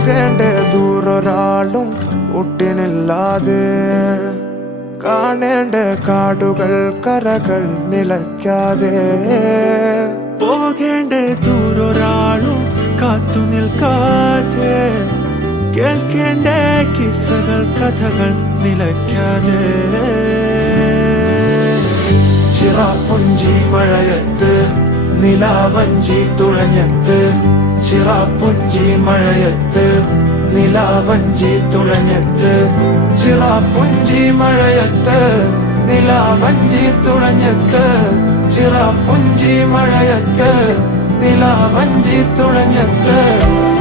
പോകേണ്ട ദൂരൊരാളും ഒട്ടിനില്ലാതെ കാണേണ്ട കാടുകൾ കരകൾ നിലയ്ക്കാതെ പോകേണ്ട ദൂരൊരാളും കാത്തു നിൽക്കാതെ കേൾക്കേണ്ട കിസ്സകൾ കഥകൾ നിലയ്ക്കാതെ ചിറാപ്പുഞ്ചി മഴയത്ത് നിലാവഞ്ചി തുഴഞ്ഞത്ത് ചിറാപ്പുഞ്ചി മഴയത്ത് നിലാവഞ്ചി തുഴഞ്ഞത്ത് ചിറാപ്പുഞ്ചി മഴയത്ത് നിലാവഞ്ചി തുഴഞ്ഞത്ത് ചിറാപ്പുഞ്ചി മഴയത്ത് നിലാവഞ്ചി തുഴഞ്ഞത്ത്